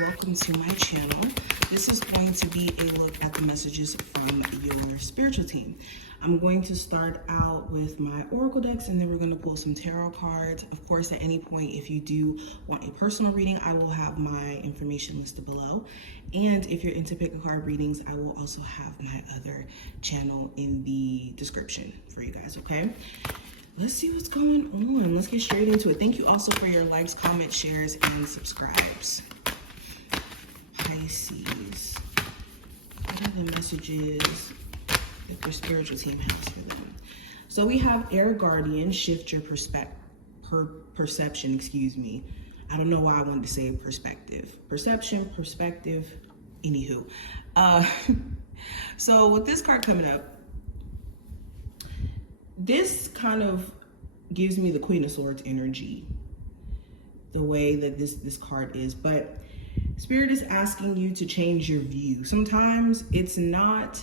welcome to my channel. This is going to be a look at the messages from your spiritual team. I'm going to start out with my oracle decks, and then we're going to pull some tarot cards. Of course, at any point, if you do want a personal reading, I will have my information listed below. And if you're into pick a card readings, I will also have my other channel in the description for you guys, okay? Let's see what's going on. Let's get straight into it. Thank you also for your likes, comments, shares, and subscribes. Pisces. What are the messages that your spiritual team has for them? So we have Air Guardian, shift your perception, excuse me. I don't know why I wanted to say perspective. Perception, perspective, anywho. So with this card coming up, this kind of gives me the Queen of Swords energy, the way that this card is. But Spirit is asking you to change your view. Sometimes it's not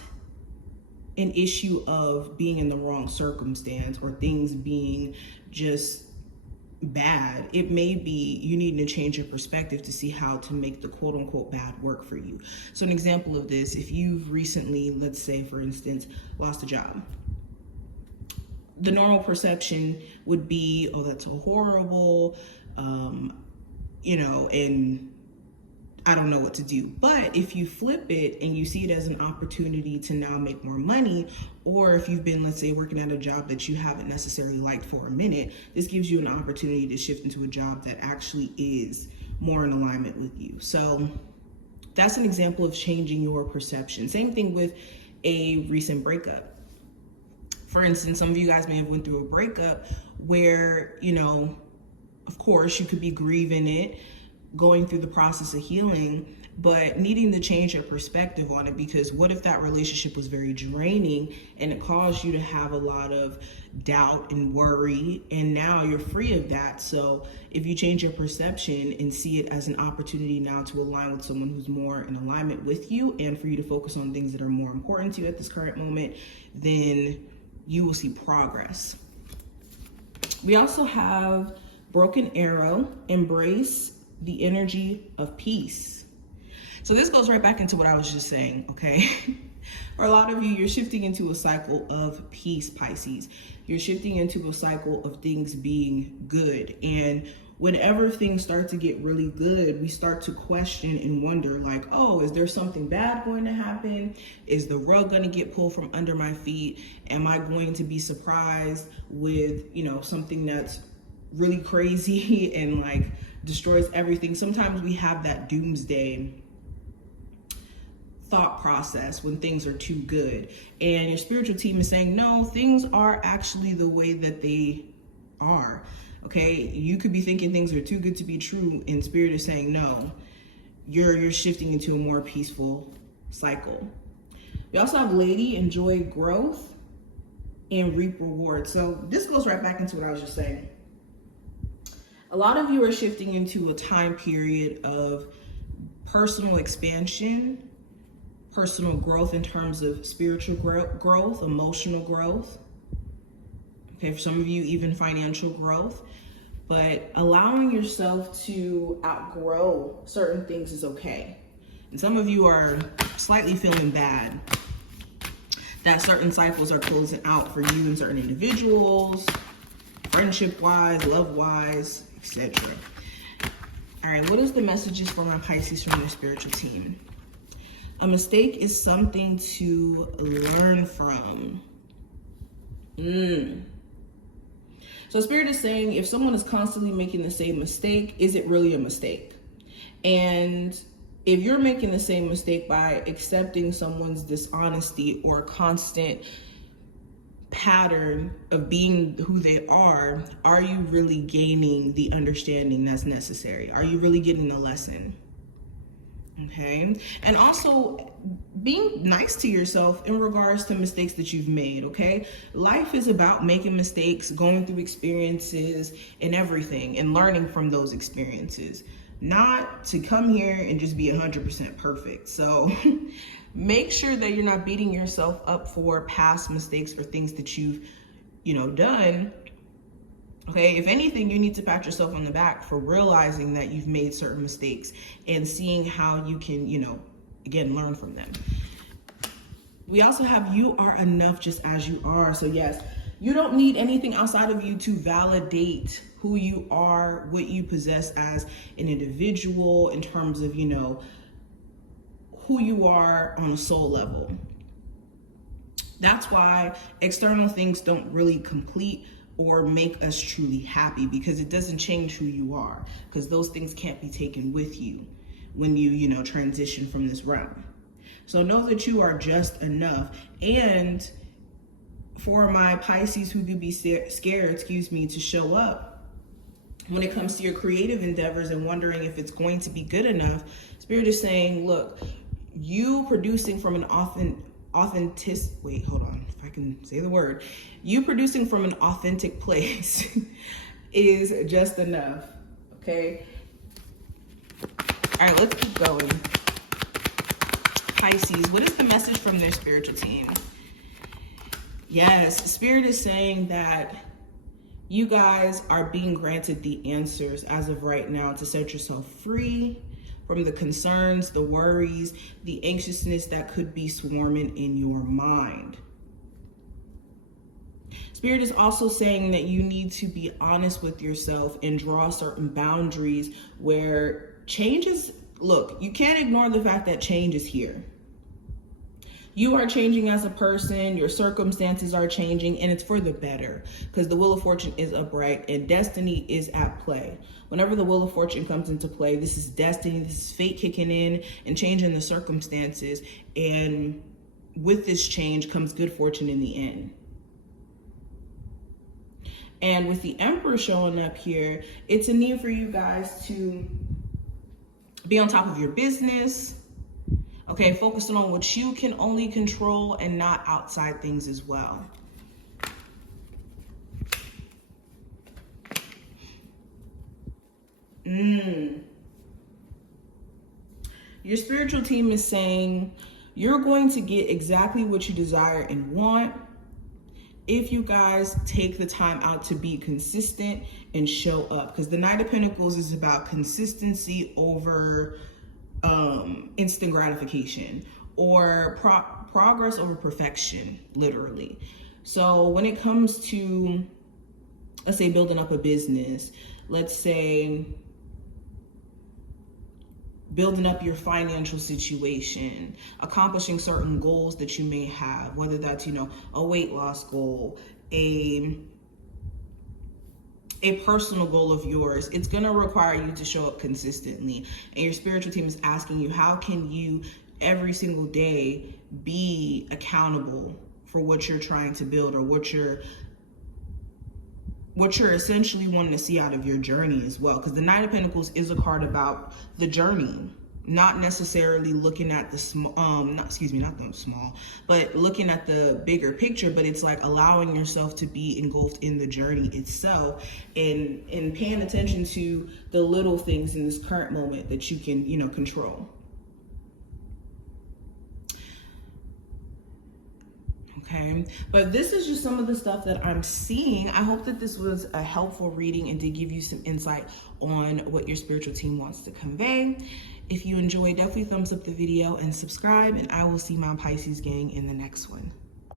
an issue of being in the wrong circumstance or things being just bad. It may be you need to change your perspective to see how to make the quote unquote bad work for you. So an example of this, if you've recently, let's say for instance, lost a job, the normal perception would be, oh, that's so horrible, and I don't know what to do. But if you flip it and you see it as an opportunity to now make more money, or if you've been, let's say, working at a job that you haven't necessarily liked for a minute, this gives you an opportunity to shift into a job that actually is more in alignment with you. So that's an example of changing your perception. Same thing with a recent breakup. For instance, some of you guys may have went through a breakup where, of course, you could be grieving it, going through the process of healing, but needing to change your perspective on it, because what if that relationship was very draining and it caused you to have a lot of doubt and worry, and now you're free of that. So if you change your perception and see it as an opportunity now to align with someone who's more in alignment with you and for you to focus on things that are more important to you at this current moment, then you will see progress. We also have Broken Arrow, embrace the energy of peace. So this goes right back into what I was just saying, okay? For a lot of you, you're shifting into a cycle of peace, Pisces. You're shifting into a cycle of things being good. And whenever things start to get really good, we start to question and wonder, like, oh, is there something bad going to happen? Is the rug going to get pulled from under my feet? Am I going to be surprised with, something that's really crazy and like destroys everything? Sometimes we have that doomsday thought process when things are too good. And your spiritual team is saying, no, things are actually the way that they are. Okay, you could be thinking things are too good to be true, and Spirit is saying, no, you're shifting into a more peaceful cycle. We also have Lady, enjoy growth and reap reward. So this goes right back into what I was just saying. A lot of you are shifting into a time period of personal expansion, personal growth in terms of spiritual growth, emotional growth. Okay, for some of you, even financial growth. But allowing yourself to outgrow certain things is okay. And some of you are slightly feeling bad that certain cycles are closing out for you and certain individuals, friendship-wise, love-wise, etc. All right, what is the messages for my Pisces from your spiritual team? A mistake is something to learn from. So Spirit is saying, if someone is constantly making the same mistake, is it really a mistake? And if you're making the same mistake by accepting someone's dishonesty or a constant pattern of being who they are you really gaining the understanding that's necessary? Are you really getting the lesson? Okay, and also being nice to yourself in regards to mistakes that you've made. Okay, life is about making mistakes, going through experiences and everything, and learning from those experiences, not to come here and just be 100% perfect. So make sure that you're not beating yourself up for past mistakes or things that you've done, Okay, if anything, you need to pat yourself on the back for realizing that you've made certain mistakes and seeing how you can, again, learn from them. We also have you are enough just as you are. So yes, you don't need anything outside of you to validate who you are, what you possess as an individual in terms of, who you are on a soul level. That's why external things don't really complete or make us truly happy, because it doesn't change who you are, because those things can't be taken with you when you transition from this realm. So know that you are just enough. And for my Pisces who could be scared, to show up when it comes to your creative endeavors and wondering if it's going to be good enough, Spirit is saying, look, you producing from an you producing from an authentic place is just enough. Okay. All right, let's keep going. Pisces, what is the message from their spiritual team? Yes, Spirit is saying that you guys are being granted the answers as of right now to set yourself free from the concerns, the worries, the anxiousness that could be swarming in your mind. Spirit is also saying that you need to be honest with yourself and draw certain boundaries where change is, look, you can't ignore the fact that change is here. You are changing as a person, your circumstances are changing, and it's for the better, because the Wheel of Fortune is upright and destiny is at play. Whenever the Wheel of Fortune comes into play, this is destiny, this is fate kicking in and changing the circumstances. And with this change comes good fortune in the end. And with the Emperor showing up here, it's a need for you guys to be on top of your business. Okay, focusing on what you can only control and not outside things as well. Your spiritual team is saying you're going to get exactly what you desire and want if you guys take the time out to be consistent and show up. Because the Knight of Pentacles is about consistency over instant gratification, or progress over perfection, literally. So when it comes to, let's say, building up a business, let's say building up your financial situation, accomplishing certain goals that you may have, whether that's, a weight loss goal, a personal goal of yours, it's going to require you to show up consistently. And your spiritual team is asking you, how can you every single day be accountable for what you're trying to build, or what you're essentially wanting to see out of your journey as well? Because the Knight of Pentacles is a card about the journey, not necessarily looking at the but looking at the bigger picture. But it's like allowing yourself to be engulfed in the journey itself, and paying attention to the little things in this current moment that you can, control. Okay, but this is just some of the stuff that I'm seeing. I hope that this was a helpful reading and did give you some insight on what your spiritual team wants to convey. If you enjoyed, definitely thumbs up the video and subscribe, and I will see my Pisces gang in the next one.